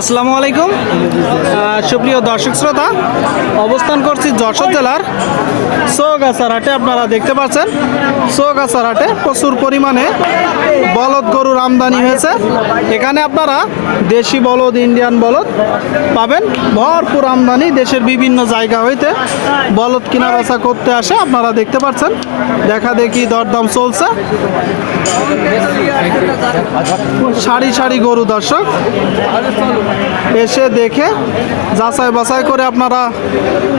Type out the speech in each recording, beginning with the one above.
আসসালামু আলাইকুম। সুপ্রিয় দর্শক শ্রোতা অবস্থান করছি যশোর জেলার সোগাছার হাটে আপনারা দেখতে পাচ্ছেন সোগাছার হাটে প্রচুর পরিমাণে বলদ গরুর আমদানি হয়েছে। এখানে আপনারা দেশি বলদ, ইন্ডিয়ান বলদ পাবেন। ভরপুর আমদানি দেশের বিভিন্ন জায়গা হইতে বলদ কিনা বেচা করতে আসে, আপনারা দেখতে পাচ্ছেন। দেখা দেখি দরদাম চলছে। সারি সারি গরু দর্শক, এসে দেখে যাচাই বাছাই করে আপনারা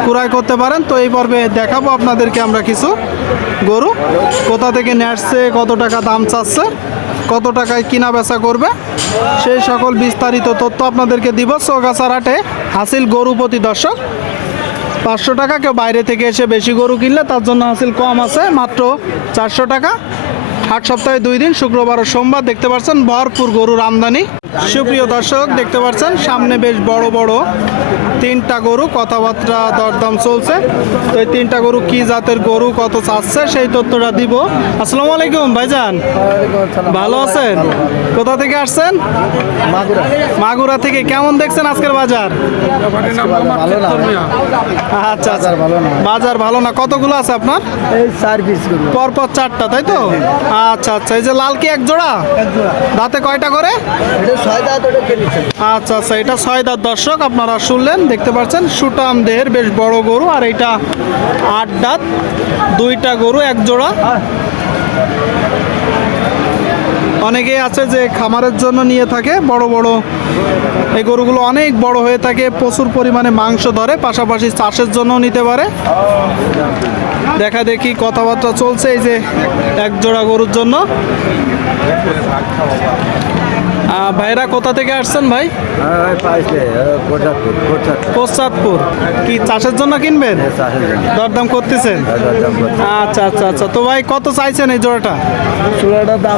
ক্রয় করতে পারেন। তো এই পর্বে দেখাবো আপনাদেরকে আমরা কিছু গরু কোথা থেকে নেটছে কত টাকা দাম চাচ্ছে, কত টাকায় কিনা বেচা করবে, সেই সকল বিস্তারিত তথ্য আপনাদেরকে দিব চৌগাছার হাটে হাসিল গরু প্রতি দর্শক। পাঁচশো টাকা কেউ বাইরে থেকে এসে বেশি গরু কিনলে তার জন্য হাসিল কম আছে, মাত্র চারশো টাকা। হাট সপ্তাহে দুই দিন শুক্রবার ও সোমবার দেখতে পাচ্ছেন ভরপুর গরুর আমদানি। সুপ্রিয় দর্শক দেখতে পাচ্ছেন সামনে বেশ বড় বড় তিনটা গরু কথাবার্তা দরদাম চলছে। তো এই তিনটা গরু কি জাতের গরু কত চাচ্ছে সেই তথ্যটা দিব। আসসালামু আলাইকুম ভাইজান। ভালো আছেন? কোথা থেকে আসছেন? মাগুরা থেকে। কেমন দেখছেন আজকের বাজার? আচ্ছা আচ্ছা। বাজার ভালো না। বাজার ভালো না। কতগুলো আছে আপনার? পরপর চারটা তাই তো? আচ্ছা আচ্ছা এই যে লাল কি এক জোড়া? দাঁতে কয়টা করে? আচ্ছা আচ্ছা এটা ছয় দাঁত দর্শক আপনারা শুনলেন দেখতে পাচ্ছেন সুটাম দেহের বেশ বড় গরু আর এটা আট দাঁত দুইটা গরু এক জোড়া। অনেকেই আছে যে খামারের জন্য নিয়ে থাকে বড় বড় এই গরুগুলো অনেক বড় হয়ে থাকে প্রচুর পরিমাণে মাংস ধরে পাশাপাশি চাষের জন্য নিতে পারে। দেখা দেখি কথাবার্তা চলছে এই যে এক জোড়া গরুর জন্য। ভাইরা কোথা থেকে আসছেন ভাই? পশ্চাৎপুর। কি চাষের জন্য কিনবেন? দরদাম করতেছেন? আচ্ছা আচ্ছা আচ্ছা। তো ভাই কত চাইছেন এই জোড়াটা? চূড়াটার দাম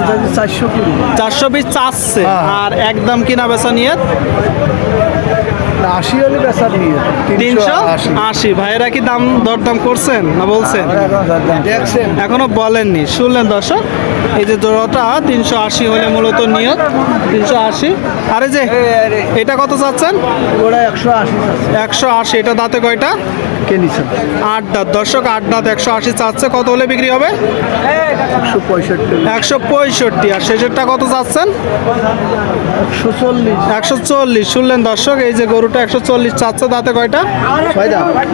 চারশো বিশ চাচ্ছে। হ্যাঁ। আর একদম কিনা বেচা নিয়ে আশি হলে বেচার নিয়ে তিনশো আশি। ভাইরা কি দাম দরদাম করছেন না বলছেন? এখন বলেননি। শুনলেন দর্শক? এই যে জোড়াটা তিনশো আশি হলে মূলত নিয়ত তিনশো আশি। আরে যে এটা কত চাচ্ছেন? ওরা একশো আশি একশো আশি। এটা দাঁতে কয়টা? কিনেছেন আট দাঁত। দর্শক আট দাঁত একশো আশি চাচ্ছে। কত হলে বিক্রি হবে? একশো পঁয়ষট্টি। একশো পঁয়ষট্টি। আর শেষেরটা কত চাচ্ছেন? একশো চল্লিশ। একশো চল্লিশ। শুনলেন দর্শক? এই যে গরুটা একশো চল্লিশ। চারশো দাঁতে কয়টা?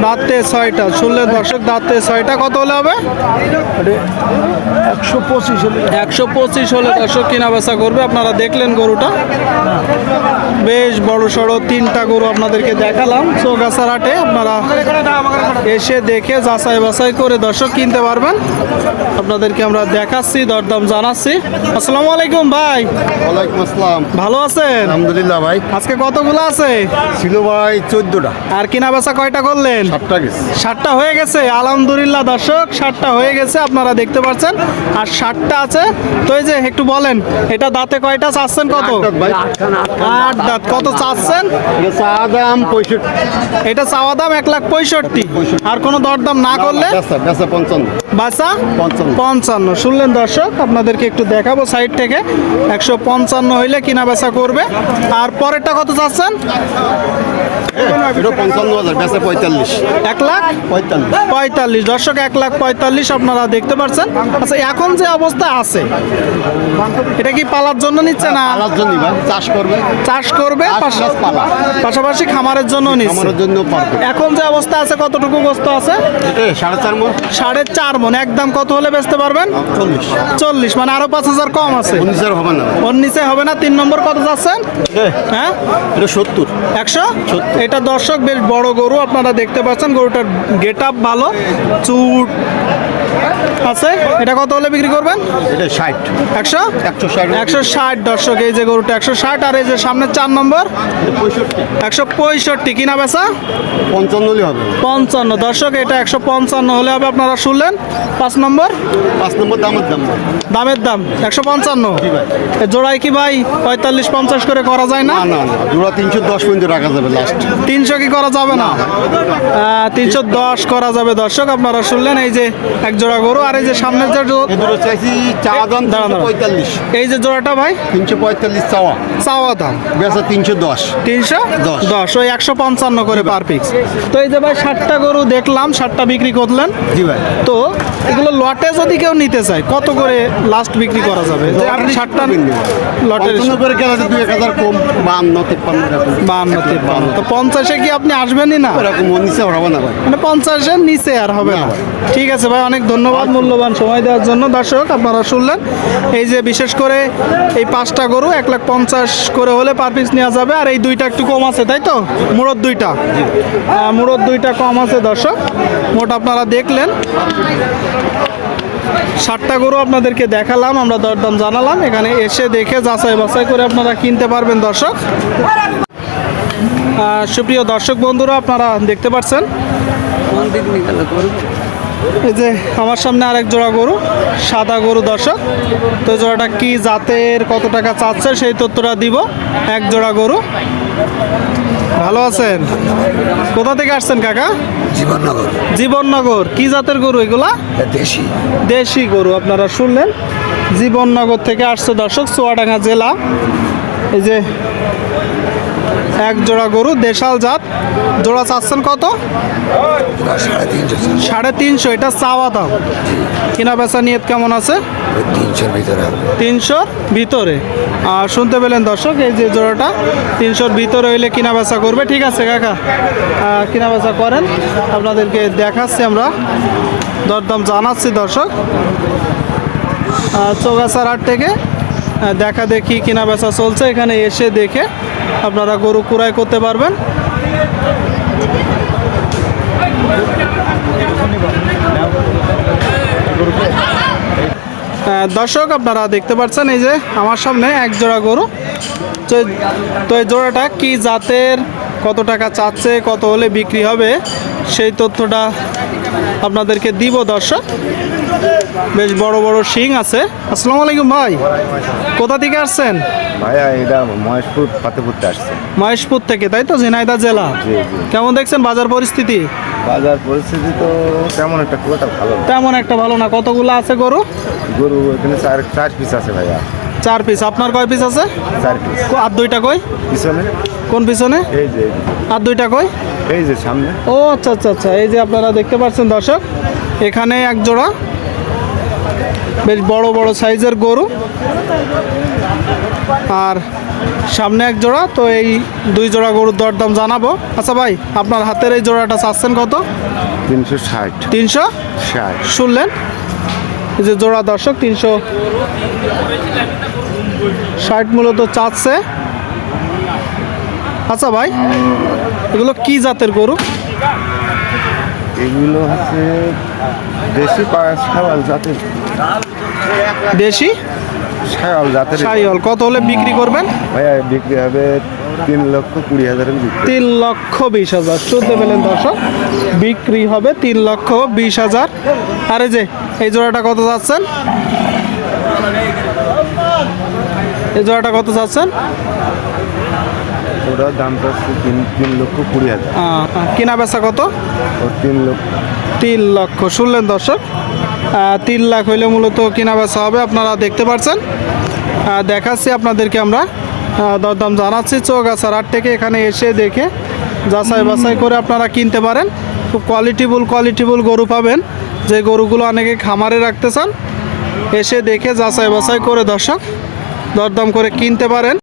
দাঁতে ছয়টা। শুনলে দর্শক দাঁতে ছয়টা। কত হলে হবে? একশো পঁচিশ হলে। একশো পঁচিশ হলে দর্শক কিনা বেচা করবে। আপনারা দেখলেন গরুটা। বেশ বড় সড়ো তিনটা গরু আপনাদেরকে দেখালাম। চৌগাছার হাটে আপনারা এসে দেখে যাচাই বাছাই করে দর্শক কিনতে পারবেন। আপনাদেরকে আমরা দেখাচ্ছি দরদাম জানাচ্ছি। আসসালামু আলাইকুম ভাই। ওয়ালাইকুম আসসালাম। ভালো আছেন? আলহামদুলিল্লাহ ভাই। আজকে কতগুলো আছে? ছিল ভাই চোদ্দটা। আর কিনা বেচা কয়টা করলেন? সাতটা গেছে। ষাটটা হয়ে গেছে। আলহামদুলিল্লাহ দর্শক ষাটটা হয়ে গেছে আপনারা দেখতে পাচ্ছেন। আর ষাটটা আছে। তো এই যে একটু বলেন এটা দাঁতে কয়টা চাচ্ছেন কত? ভাই। আট দাঁত। কত চাচ্ছেন? দাম পঁয়ষট্টি। এটা চাওয়া দাম এক লাখ পঁয়ষট্টি। আর কোনো দরদাম না করলে? বাসা পঞ্চান্ন। পঞ্চান্ন। শুনলেন দর্শক আপনাদেরকে একটু দেখাবো সাইড থেকে। একশো পঞ্চান্ন হইলে কিনা বেচা করবে। আর পরেরটা কত চাচ্ছেন? এটা পঞ্চান্ন হাজার বেচা পঁয়তাল্লিশ। এক লাখ? পঁয়তাল্লিশ। পঁয়তাল্লিশ। দর্শক এক লাখ পঁয়তাল্লিশ আপনারা দেখতে পাচ্ছেন আচ্ছা এখন যে অবস্থা আছে এটা কি পালার জন্য নিচ্ছে না? পালার জন্য চাষ করবে। চাষ করবে পালা। পাশাপাশি খামারের জন্য নিচ্ছে। জন্য এখন যে অবস্থা আছে কতটুকু গোস্ত আছে? সাড়ে চার মন। সাড়ে চার মন। একদম কত হলে বেচতে পারবেন? চল্লিশ। চল্লিশ। মানে আরও পাঁচ হাজার কম আছে। উনিশ হবে না। নিচে হবে না। তিন নম্বর কত যাচ্ছেন? হ্যাঁ? এটা সত্তর। একশো? এটা দর্শক বেশ বড় গরু আপনারা দেখতে পাচ্ছেন গরুটার গেট আপ ভালো। চুট আছে এটা কত হলে বিক্রি করবেন এটা ষাট একশো একশো ষাট একশো ষাট দর্শক এই যে গরুটা একশো ষাট আর এই যে সামনে চার নম্বর একশো পঁয়ষট্টি কিনা বেচা পঞ্চান্ন হলে হবে পঞ্চান্ন দর্শক এটা একশো পঞ্চান্ন হলে হবে আপনারা শুনলেন পাঁচ নম্বর পাঁচ নম্বর দামের দাম দামের দাম একশো পঞ্চান্ন জি ভাই। এ জোড়ায় কি ভাই পঁয়তাল্লিশ পঞ্চাশ করে করা যায় না না না জোড়া তিনশো দশ পর্যন্ত রাখা যাবে লাস্ট তিনশো কি করা যাবে না তিনশো দশ করা যাবে দর্শক আপনারা শুনলেন এই যে এক জোড়া গরু আর এই যে সামনের যে জো- এ দুটো চাইছি চাওয়া দাম দাঁড়ান, পঁয়তাল্লিশ। এই যে জোড়াটা ভাই? তিনশো পঁয়তাল্লিশ চাওয়া। চাওয়া দাম। বেচা তিনশো দশ। তিনশো? দশ। ওই একশো পঞ্চান্ন করে পার পিস তো এই যে ভাই ষাটটা গরু দেখলাম ষাটটা বিক্রি করলেন। জি ভাই। তো এগুলো লটে যদি কেউ নিতে চায় কত করে লাস্ট বিক্রি করা যাবে? যে আপনি ষাটটা পঞ্চান্ন করে কেনা আছে দুই এক হাজার কম বান্ন তিপ্পান্ন বাহান্ন তিপ্পান্ন। তো পঞ্চাশে কি আপনি আসবেনই না? এরকম নিচে হবে না ভাই। মানে পঞ্চাশের নিচে আর হবে না ঠিক আছে ভাই অনেক ধন্যবাদ। মূল্যবান সময় দেওয়ার জন্য। দর্শক আপনারা শুনলেন এই যে বিশেষ করে এই পাঁচটা গরু এক লাখ পঞ্চাশ করে হলে পার পিস নেওয়া যাবে আর এই দুইটা একটু কম আছে তাই তো? মুড়োর দুইটা। মুড়োর দুইটা কম আছে দর্শক। মোট আপনারা দেখলেন ষাটটা গরু আপনাদেরকে দেখালাম আমরা দরদাম জানালাম এখানে এসে দেখে যাচাই বাছাই করে আপনারা কিনতে পারবেন দর্শক। সুপ্রিয় দর্শক বন্ধুরা আপনারা দেখতে পাচ্ছেন? এই যে আমার সামনে আরেক জোড়া গরু সাদা গরু দর্শক। তো জোড়াটা কি জাতের কত টাকা চাচ্ছে সেই তথ্যটা দিব। এক জোড়া গরু। ভালো আছেন? কোথা থেকে আসছেন কাকা? জীবননগর। জীবননগর। কি জাতের গরু এগুলা? দেশি। দেশি গরু আপনারা শুনলেন। জীবননগর থেকে আসছে দর্শক চুয়াডাঙ্গা জেলা। এই যে এক জোড়া গরু দেশাল জাত। জোড়া চাচ্ছেন কত? সাড়ে তিনশো এটা চাওয়া দাম। কিনা বেচা নিয়ত কেমন আছে? তিনশোর ভিতরে তিনশোর ভিতরে। আর শুনতে পেলেন দর্শক এই যে জোড়াটা তিনশোর ভিতরে হইলে কিনা বেচা করবে। ঠিক আছে কাকা কিনা বেচা করেন। আপনাদেরকে দেখাচ্ছি আমরা। দরদাম জানাচ্ছি দর্শক। চৌগাছার হাট থেকে দেখা দেখি কিনা বেচা চলছে, এখানে এসে দেখে আপনারা গরু কুড়াই করতে পারবেন। দর্শক, আপনারা দেখতে পাচ্ছেন এই যে আমার সামনে এক জোড়া গরু তো এই জোড়াটা কি জাতের, কত টাকা চাচ্ছে, কত হলে বিক্রি হবে, সেই তথ্যটা আপনাদেরকে দিব দর্শক। বেশ বড় বড় শিং আছে। আসসালামু আলাইকুম ভাই। কোথা থেকে আসছেন? ভাইয়া এটা মহেশপুর ফাতেপুরতে আসছে। মহেশপুর থেকে তাই তো? ঝিনাইদা জেলা। কেমন দেখছেন বাজার পরিস্থিতি? বাজার পরিস্থিতি তো তেমন একটা খুব একটা ভালো তেমন একটা ভালো না। কতগুলো আছে গরু? গরু এখানে চার চার পিস আছে ভাইয়া। চার পিস আপনার কয় পিস আছে? চার পিস আর দুইটা কই? পিছনে? কোন পিছনে? এই যে। আর দুইটা কই? এই যে সামনে। ও আচ্ছা আচ্ছা আচ্ছা। এই যে আপনারা দেখতে পাচ্ছেন দর্শক এখানে এক জোড়া বেশ বড় বড় সাইজের গরু। আর সামনে এক জোড়া তো এই দুই জোড়া গরুর দরদাম জানাব। আচ্ছা ভাই আপনার হাতের এই জোড়াটা চাচ্ছেন কত? তিনশো ষাট। তিনশো? ষাট। শুনলেন? এই যে জোড়া দর্শক তিনশো ষাট মূলত চাচ্ছে। আচ্ছা ভাই এগুলো কি জাতের গরু? এগুলো হচ্ছে দেশি সায়াল জাতের? দেশি? সায়াল জাতের। সাইল কত হলে বিক্রি করবেন? ভাইয়া বিক্রি হবে তিন লক্ষ কুড়ি হাজারের তিন লক্ষ বিশ হাজার। শুনতে পেলেন দর্শক? বিক্রি হবে তিন লক্ষ বিশ হাজার। আরে যে এই জোড়াটা কত যাচ্ছেন? এই জোড়াটা কত যাচ্ছেন? ওটা দাম পাচ্ছে তিন তিন লক্ষ কুড়ি হাজার। কেনা বেচা কত? তিন লক্ষ তিন লক্ষ। শুনলেন দর্শক? তিন লাখ হইলে মূলত কেনা বেচা হবে, আপনারা দেখতে পাচ্ছেন দেখাচ্ছি আপনাদেরকে আমরা। দরদাম জানাচ্ছি চৌগাছার হাট থেকে, এখানে এসে দেখে যাচাই বাছাই করে আপনারা কিনতে পারেন। খুব কোয়ালিটিফুল কোয়ালিটিফুল গরু পাবেন। যে গরুগুলো অনেকে খামারে রাখতে চান, এসে দেখে যাচাই বাছাই করে দর্শক, দরদাম করে কিনতে পারেন।